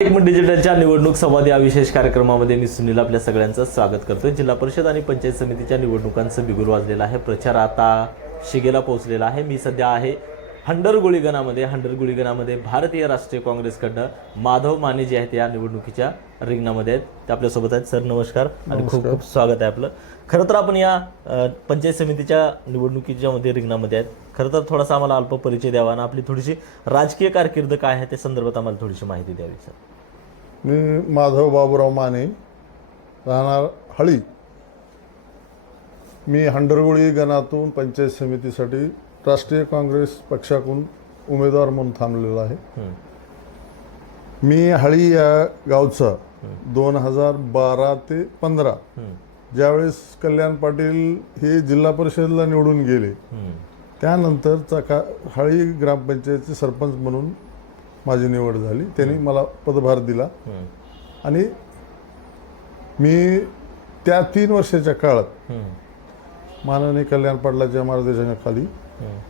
एक मिनिट डिजिटलच्या निवडणूक संवाद या विशेष कार्यक्रमामध्ये मी सुनील आपल्या सगळ्यांचं स्वागत करतोय। जिल्हा परिषद आणि पंचायत समितीच्या निवडणुकांचं बिगुल वाजलेला आहे। प्रचार आता शिगेला पोहोचलेला आहे। मी सध्या आहे हंडरगुळी गणामध्ये भारतीय राष्ट्रीय काँग्रेसकडनं माधव माने जे आहेत या निवडणुकीच्या रिंगणामध्ये आहेत। ते आपल्यासोबत आहेत। सर नमस्कार आणि खूप खूप स्वागत आहे आपलं। खरं तर आपण या पंचायत समितीच्या निवडणुकीच्या मध्ये रिंगणामध्ये आहेत। खरं तर थोडासा आम्हाला अल्प परिचय द्यावा आणि आपली थोडीशी राजकीय कारकीर्द काय आहे त्या संदर्भात आम्हाला थोडीशी माहिती द्यावी सर। मी माधव बाबूराव माने, राहणार हळी। मी हंडरगुळी गणातून पंचायत समितीसाठी राष्ट्रीय काँग्रेस पक्षाकडून उमेदवार म्हणून थांबलेलो आहे। मी हळी या गावचा 2012 ते 15 ज्यावेळेस कल्याण पाटील हे जिल्हा परिषदला निवडून गेले त्यानंतर हळी ग्रामपंचायतचे सरपंच म्हणून माझी निवड झाली। त्यांनी मला पदभार दिला आणि मी त्या 3 वर्षाच्या काळात माननीय कल्याण पाटलाच्या मार्गदर्शनाखाली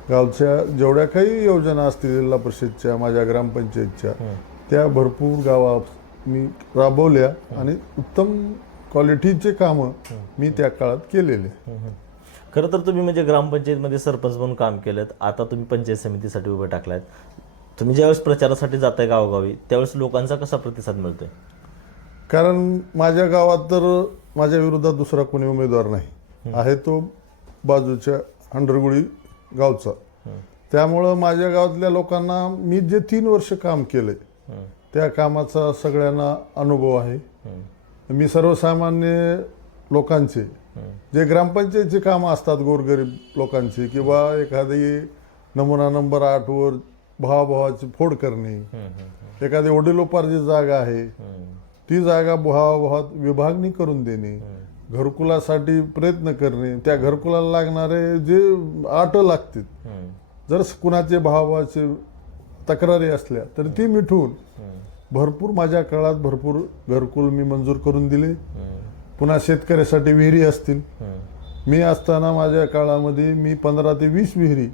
गावच्या जेवढ्या काही योजना असतील जिल्हा परिषदच्या माझ्या ग्रामपंचायतच्या त्या भरपूर गावात मी राबवल्या आणि उत्तम क्वालिटीचे कामं मी त्या काळात केलेले। खरं तर तुम्ही म्हणजे ग्रामपंचायतमध्ये सरपंच म्हणून काम केलं, आता तुम्ही पंचायत समितीसाठी उभे टाकलात। तुम्ही ज्यावेळेस प्रचारासाठी जाताय गावोगावी त्यावेळेस लोकांचा कसा प्रतिसाद मिळतोय? कारण माझ्या गावात तर माझ्या विरोधात दुसरा कोणी उमेदवार नाही आहे, तो बाजूच्या हंडरगुळी गावचा। त्यामुळं माझ्या गावातल्या लोकांना मी जे 3 वर्ष काम केले त्या कामाचा सगळ्यांना अनुभव आहे। मी सर्वसामान्य लोकांचे जे ग्रामपंचायतची कामं असतात गोरगरीब लोकांची किंवा एखादी नमुना नंबर 8 वर भावाभावाची फोड करणे, एखादी वडिलोपार्जित जागा आहे ती जागा भावाभावात विभागणी करून देणे, घरकुलासाठी प्रयत्न करणे, त्या घरकुलाला लागणारे जे अट लागतील जर कुणाचे भावाभावाचे तक्रारी असल्या तर ती मिटवून भरपूर माझ्या काळात भरपूर घरकुल मी मंजूर करून दिले। पुन्हा शेतकऱ्यासाठी विहिरी असतील, मी असताना माझ्या काळामध्ये मी 15 ते 20 विहिरी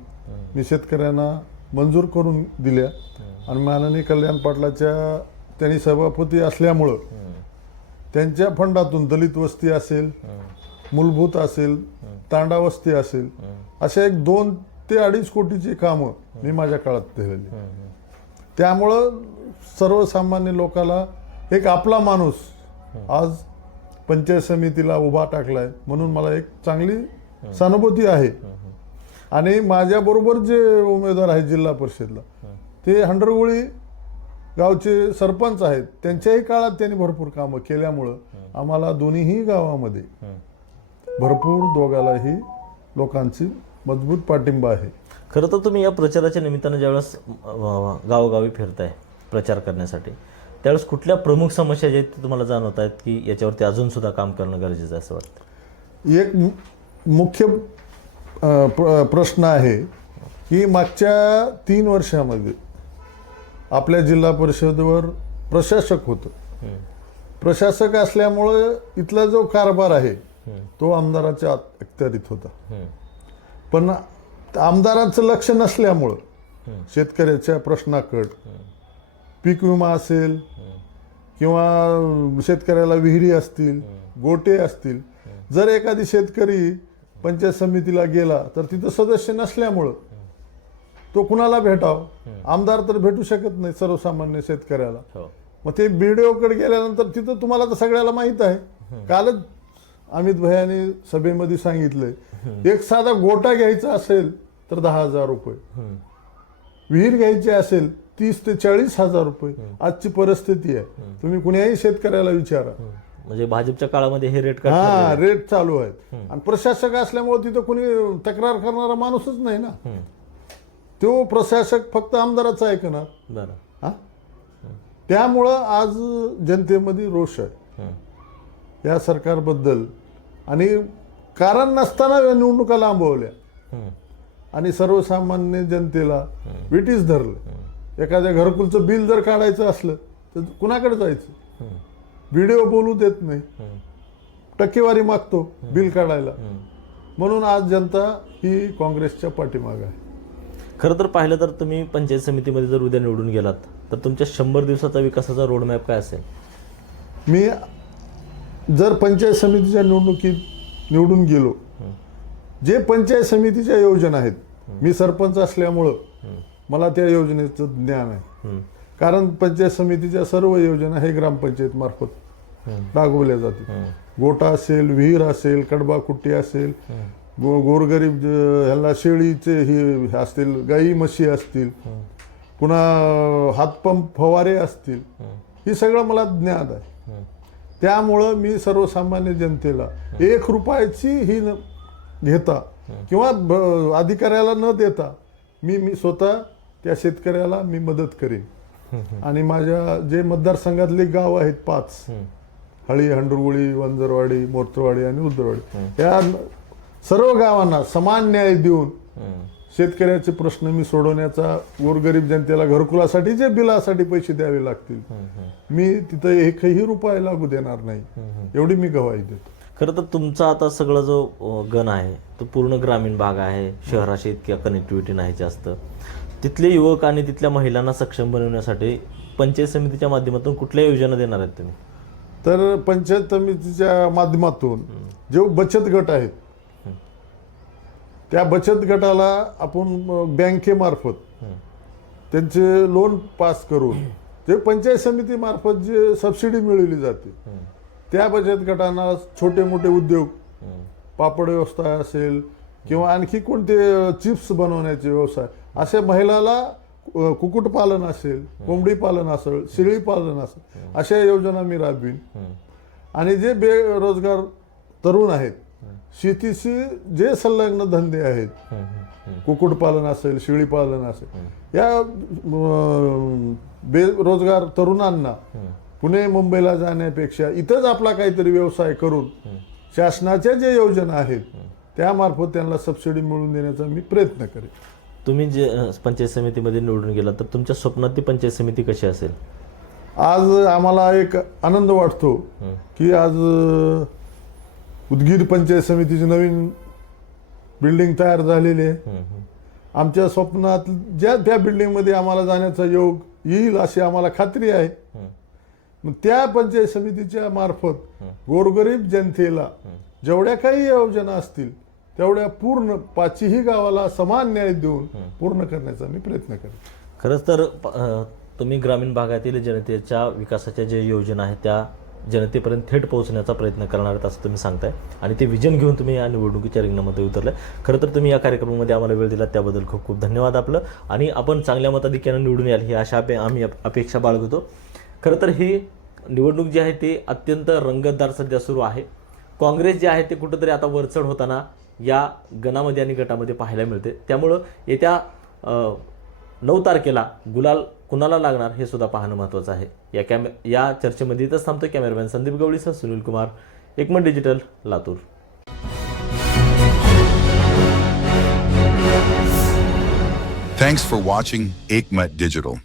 मी शेतकऱ्यांना मंजूर करून दिल्या आणि माननीय कल्याण पाटलाच्या त्यांनी सभापती असल्यामुळं त्यांच्या फंडातून दलित वस्ती असेल, मूलभूत असेल, तांडा वस्ती असेल, अशा एक 2 ते 2.5 कोटीची कामं मी माझ्या काळात केलेली। त्यामुळं सर्वसामान्य लोकाला एक आपला माणूस आज पंचायत समितीला उभा टाकलाय म्हणून मला एक चांगली सहानुभूती आहे। आणि माझ्याबरोबर जे उमेदवार आहेत जिल्हा परिषदला ते हंडरगुळी गावचे सरपंच आहेत, त्यांच्याही काळात त्यांनी भरपूर कामं केल्यामुळं आम्हाला दोन्हीही गावामध्ये भरपूर दोघालाही लोकांची मजबूत पाठिंबा आहे। खरं तर तुम्ही या प्रचाराच्या निमित्तानं ज्यावेळेस गावोगावी फिरताय प्रचार करण्यासाठी त्यावेळेस कुठल्या प्रमुख समस्या ज्या आहेत तुम्हाला जाणवत आहेत की याच्यावरती अजून सुद्धा काम करणं गरजेचं आहे असं वाटतं? एक मुख्य प्रश्न आहे की मागच्या 3 वर्षामध्ये आपल्या जिल्हा परिषदेवर प्रशासक होतं। प्रशासक असल्यामुळं इथला जो कारभार आहे तो आमदाराच्या अखत्यारीत होता, पण आमदाराचं लक्ष नसल्यामुळं शेतकऱ्याच्या प्रश्नाकडे पीक विमा असेल किंवा शेतकऱ्याला विहिरी असतील, गोटे असतील, जर एखादी शेतकरी पंचायत समितीला गेला तर तिथं सदस्य नसल्यामुळं तो कुणाला भेटाव, आमदार तर भेटू शकत नाही सर्वसामान्य शेतकऱ्याला। मग ते BDOकडे गेल्यानंतर तिथं तुम्हाला तर सगळ्याला माहित आहे, कालच अमित भैयाने सभेमध्ये सांगितलंय एक साधा गोटा घ्यायचा असेल तर 10,000 रुपये, विहीर घ्यायची असेल 30 ते 40,000 रुपये आजची परिस्थिती आहे। तुम्ही कुणाही शेतकऱ्याला विचारा, म्हणजे भाजपच्या काळामध्ये हे रेट रेट चालू आहेत आणि प्रशासक असल्यामुळे तिथं कुणी तक्रार करणारा माणूसच नाही ना, तो प्रशासक फक्त आमदाराचा ऐकणार। त्यामुळं आज जनतेमध्ये रोष आहे या सरकारबद्दल आणि कारण नसताना निवडणुका लांबवल्या आणि सर्वसामान्य जनतेला विटीस धरलं। एखाद्या घरकुलचं बिल जर काढायचं असलं तर कुणाकडे जायचं? BDO बोलू देत नाही, टक्केवारी मागतो बिल काढायला, म्हणून आज जनता ही काँग्रेसच्या पाठीमागे आहे। खरं तर पाहिलं तर तुम्ही पंचायत समितीमध्ये जर उद्या निवडून गेलात तर तुमच्या 100 दिवसाचा विकासाचा रोडमॅप काय असेल? मी जर पंचायत समितीच्या निवडणुकीत निवडून गेलो, जे पंचायत समितीच्या योजना आहेत, मी सरपंच असल्यामुळं मला त्या योजनेचं ज्ञान आहे. कारण पंचायत समितीच्या सर्व योजना हे ग्रामपंचायत मार्फत राबवल्या जातात. गोठा असेल, विहीर असेल, कडबा कुट्टी असेल, गोरगरीब ह्याला शेळीचे हे असतील, गाई म्हशी असतील, पुन्हा हातपंप फवारे असतील, हे सगळं मला ज्ञान आहे. त्यामुळं मी सर्वसामान्य जनतेला 1 रुपयाची ही न घेता किंवा अधिकाऱ्याला न देता मी स्वतः त्या शेतकऱ्याला मी मदत करेन. आणि माझ्या जे मतदारसंघातले गाव आहेत 5, हळी, हंडरगुळी, वंजरवाडी, मोरतवाडी आणि उदरवाडी, या सर्व गावांना समान न्याय देऊन शेतकऱ्याचे प्रश्न मी सोडवण्याचा, गोरगरीब जनतेला घरकुलासाठी जे बिलासाठी पैसे द्यावे लागतील, मी तिथं 1ही रुपया लागू देणार नाही, एवढी मी गवाही देतो. खरं तर तुमचा आता सगळा जो गण आहे तो पूर्ण ग्रामीण भाग आहे. शहराशी इतक्या कनेक्टिव्हिटी नाही जास्त. तिथले युवक आणि तिथल्या महिलांना सक्षम बनवण्यासाठी पंचायत समितीच्या माध्यमातून कुठल्या योजना देणार आहेत तुम्ही? तर पंचायत समितीच्या माध्यमातून जे बचत गट आहेत, त्या बचत गटाला आपण बँकेमार्फत त्यांचे लोन पास करून जे पंचायत समितीमार्फत जे सबसिडी मिळवली जाते, त्या बचत गटांना छोटे मोठे उद्योग, पापड व्यवसाय असेल किंवा आणखी कोणते चिप्स बनवण्याचे व्यवसाय, अशा महिलाला कुक्कुटपालन असेल, कोंबडी पालन असेल, शेळी पालन असेल, अशा योजना मी राबवीन. आणि जे बेरोजगार तरुण आहेत, शेतीशी जे संलग्न धंदे आहेत, कुक्कुटपालन असेल, शेळी पालन असेल, या बेरोजगार तरुणांना पुणे मुंबईला जाण्यापेक्षा इथंच आपला काहीतरी व्यवसाय करून शासनाच्या जे योजना आहेत त्यामार्फत त्यांना सबसिडी मिळवून देण्याचा मी प्रयत्न करेन. तुम्ही जे पंचायत समितीमध्ये निवडून गेला तर तुमच्या स्वप्नातली पंचायत समिती कशी असेल? आज आम्हाला एक आनंद वाटतो की आज उदगीर पंचायत समितीची नवीन बिल्डिंग तयार झालेली आहे. आमच्या स्वप्नात ज्या त्या बिल्डिंगमध्ये आम्हाला जाण्याचा योग येईल अशी आम्हाला खात्री आहे. मग त्या पंचायत समितीच्या मार्फत गोरगरीब जनतेला जेवढ्या काही योजना असतील तेवढ्या पूर्ण 5ही गावाला समान न्याय देऊन पूर्ण करण्याचा मी प्रयत्न करेन. खरंच तर तुम्ही ग्रामीण भागातील जनतेच्या विकासाच्या ज्या योजना आहेत त्या जनतेपर्यंत थेट पोहोचण्याचा प्रयत्न करणार आहेत असं तुम्ही सांगताय आणि ते विजन घेऊन तुम्ही या निवडणुकीच्या रिंगणामध्ये उतरलाय. खरं तर तुम्ही या कार्यक्रमामध्ये आम्हाला वेळ दिला त्याबद्दल खूप खूप धन्यवाद आपलं. आणि आपण चांगल्या मताधिक्यानं निवडून याल ही आशा आम्ही अपेक्षा बाळगतो. खरं तर ही निवडणूक जी आहे ती अत्यंत रंगतदार सध्या सुरू आहे. काँग्रेस जे आहे ते कुठंतरी आता वरचढ होताना या गणामध्ये आणि गटामध्ये पाहायला मिळते. त्यामुळं येत्या 9 तारखेला गुलाल कुणाला लागणार हे सुद्धा पाहणं महत्त्वाचं आहे. या चर्चेमध्ये इथंच थांबतो. कॅमेरामॅन संदीप गवळीसह सुनील कुमार, एकमत digital, Latur. Thanks for watching Ekmat Digital.